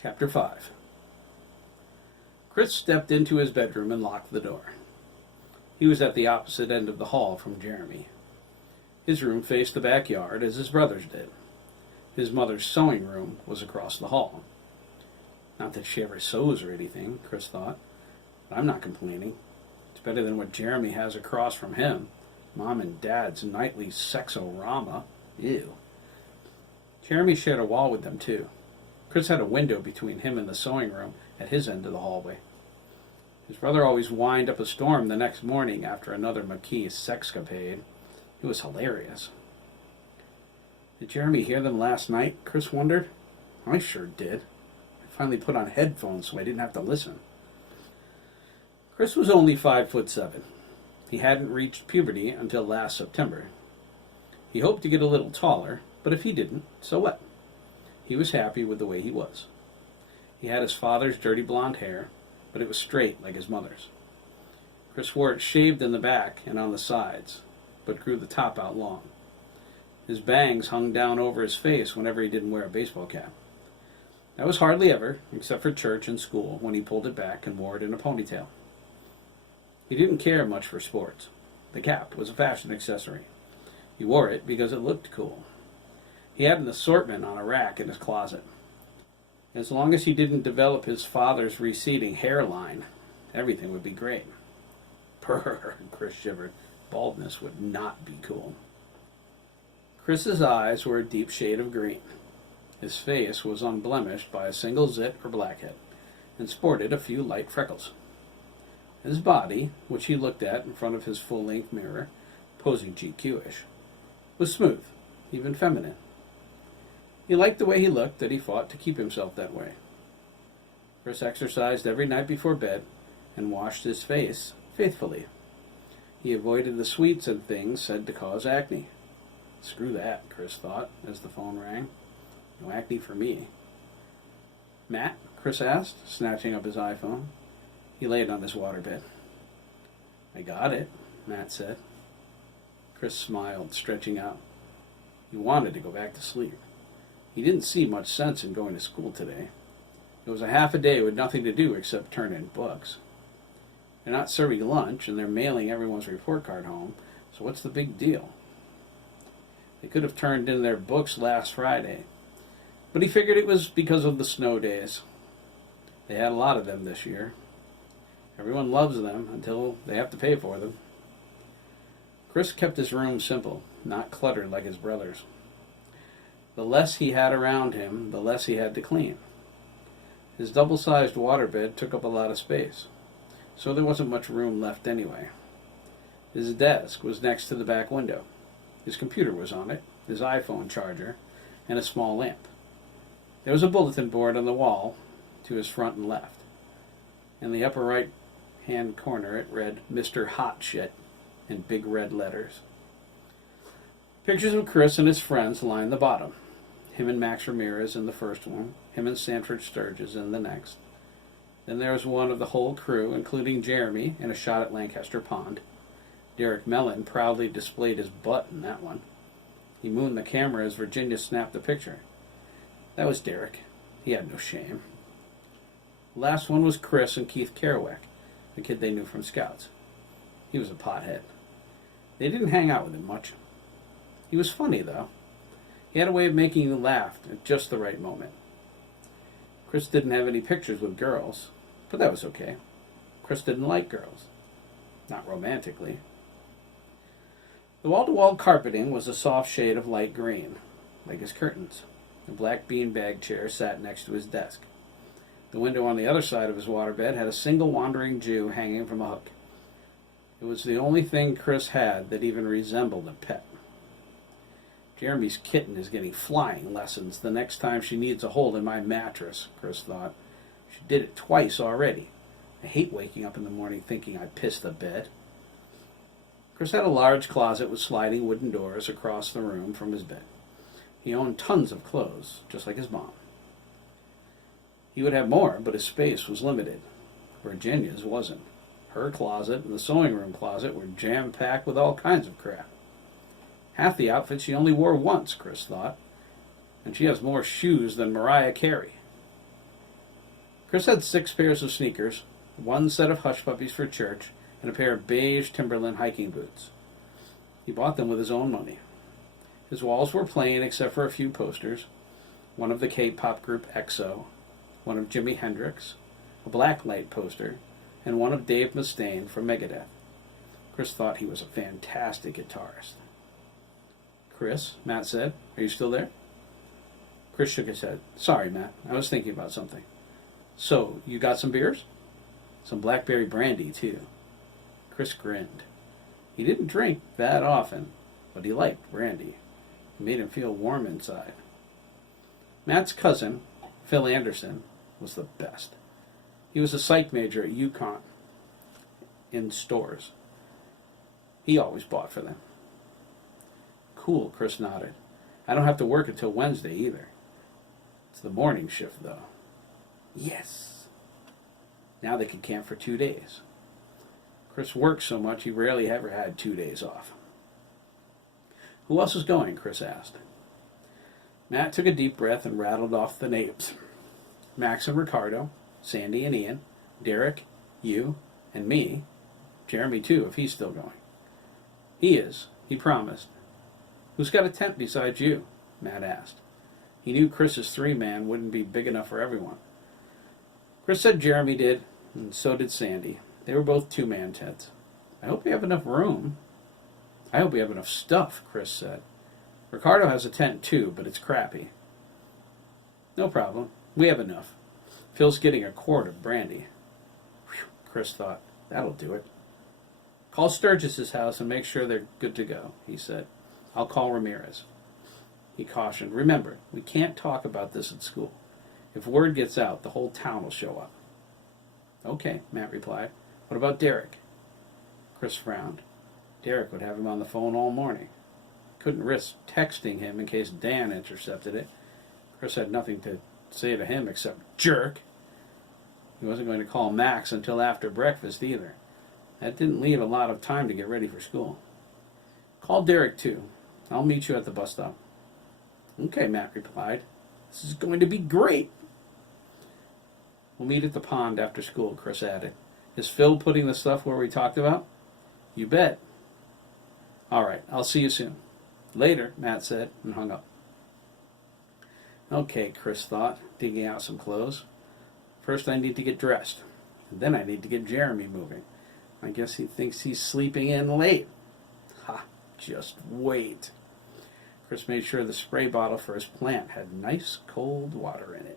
Chapter 5. Chris stepped into his bedroom and locked the door. He was at the opposite end of the hall from Jeremy. His room faced the backyard, as his brother's did. His mother's sewing room was across the hall. Not that she ever sews or anything, Chris thought, but I'm not complaining. It's better than what Jeremy has across from him. Mom and Dad's nightly sexorama. Ew. Jeremy shared a wall with them, too. Chris had a window between him and the sewing room at his end of the hallway. His brother always whined up a storm the next morning after another McKee sexcapade. It was hilarious. Did Jeremy hear them last night? Chris wondered. I sure did. I finally put on headphones so I didn't have to listen. Chris was only 5'7". He hadn't reached puberty until last September. He hoped to get a little taller, but if he didn't, so what? He was happy with the way he was. He had his father's dirty blonde hair, but it was straight like his mother's. Chris wore it shaved in the back and on the sides, but grew the top out long. His bangs hung down over his face whenever he didn't wear a baseball cap. That was hardly ever, except for church and school, when he pulled it back and wore it in a ponytail. He didn't care much for sports. The cap was a fashion accessory. He wore it because it looked cool. He had an assortment on a rack in his closet. As long as he didn't develop his father's receding hairline, everything would be great. Brrr, Chris shivered. Baldness would not be cool. Chris's eyes were a deep shade of green. His face was unblemished by a single zit or blackhead, and sported a few light freckles. His body, which he looked at in front of his full-length mirror, posing GQ-ish, was smooth, even feminine. He liked the way he looked, that he fought to keep himself that way. Chris exercised every night before bed and washed his face faithfully. He avoided the sweets and things said to cause acne. Screw that, Chris thought, as the phone rang. No acne for me. Matt? Chris asked, snatching up his iPhone. He laid on his waterbed. I got it, Matt said. Chris smiled, stretching out. He wanted to go back to sleep. He didn't see much sense in going to school today. It was a half a day with nothing to do except turn in books. They're not serving lunch, and they're mailing everyone's report card home, so what's the big deal? They could have turned in their books last Friday, but he figured it was because of the snow days. They had a lot of them this year. Everyone loves them until they have to pay for them. Chris kept his room simple, not cluttered like his brother's. The less he had around him, the less he had to clean. His double-sized waterbed took up a lot of space, so there wasn't much room left anyway. His desk was next to the back window. His computer was on it, his iPhone charger, and a small lamp. There was a bulletin board on the wall to his front and left. In the upper right-hand corner it read, Mr. Hot Shit, in big red letters. Pictures of Chris and his friends lined the bottom. Him and Max Ramirez in the first one, him and Sanford Sturgis in the next. Then there was one of the whole crew, including Jeremy, in a shot at Lancaster Pond. Derek Mellon proudly displayed his butt in that one. He mooned the camera as Virginia snapped the picture. That was Derek. He had no shame. The last one was Chris and Keith Kerouac, the kid they knew from Scouts. He was a pothead. They didn't hang out with him much. He was funny, though. He had a way of making you laugh at just the right moment. Chris didn't have any pictures with girls, but that was okay. Chris didn't like girls. Not romantically. The wall-to-wall carpeting was a soft shade of light green, like his curtains. A black beanbag chair sat next to his desk. The window on the other side of his waterbed had a single wandering Jew hanging from a hook. It was the only thing Chris had that even resembled a pet. Jeremy's kitten is getting flying lessons the next time she needs a hold in my mattress, Chris thought. She did it twice already. I hate waking up in the morning thinking I pissed the bed. Chris had a large closet with sliding wooden doors across the room from his bed. He owned tons of clothes, just like his mom. He would have more, but his space was limited. Virginia's wasn't. Her closet and the sewing room closet were jam-packed with all kinds of crap. Half the outfit she only wore once, Chris thought, and she has more shoes than Mariah Carey. Chris had 6 pairs of sneakers, 1 set of hush puppies for church, and a pair of beige Timberland hiking boots. He bought them with his own money. His walls were plain except for a few posters, one of the K-pop group EXO, one of Jimi Hendrix, a Blacklight poster, and one of Dave Mustaine from Megadeth. Chris thought he was a fantastic guitarist. "Chris," Matt said, "are you still there?" Chris shook his head. "Sorry, Matt, I was thinking about something." "So, you got some beers?" "Some blackberry brandy, too." Chris grinned. He didn't drink that often, but he liked brandy. It made him feel warm inside. Matt's cousin, Phil Anderson, was the best. He was a psych major at UConn in stores. He always bought for them. "Cool," Chris nodded. "I don't have to work until Wednesday either. It's the morning shift, though." Yes. Now they could camp for 2 days. Chris worked so much he rarely ever had 2 days off. "Who else is going?" Chris asked. Matt took a deep breath and rattled off the names. Max and Ricardo, Sandy and Ian, Derek, you, and me. Jeremy, too, if he's still going. "He is. He promised." "Who's got a tent besides you?" Matt asked. He knew Chris's 3-man wouldn't be big enough for everyone. Chris said Jeremy did, and so did Sandy. They were both 2-man tents. "I hope we have enough room." "I hope we have enough stuff," Chris said. "Ricardo has a tent too, but it's crappy." "No problem. We have enough. Phil's getting a quart of brandy." Whew, Chris thought, that'll do it. "Call Sturgis's house and make sure they're good to go," he said. "I'll call Ramirez." He cautioned, "Remember, we can't talk about this at school. If word gets out, the whole town will show up." "Okay," Matt replied. "What about Derek?" Chris frowned. Derek would have him on the phone all morning. Couldn't risk texting him in case Dan intercepted it. Chris had nothing to say to him except jerk. He wasn't going to call Max until after breakfast either. That didn't leave a lot of time to get ready for school. "Call Derek too. I'll meet you at the bus stop." "Okay," Matt replied. "This is going to be great." "We'll meet at the pond after school," Chris added. "Is Phil putting the stuff where we talked about?" "You bet." "All right, I'll see you soon." "Later," Matt said, and hung up. "Okay," Chris thought, digging out some clothes. "First I need to get dressed, and then I need to get Jeremy moving. I guess he thinks he's sleeping in late. Ha, just wait." Chris made sure the spray bottle for his plant had nice cold water in it.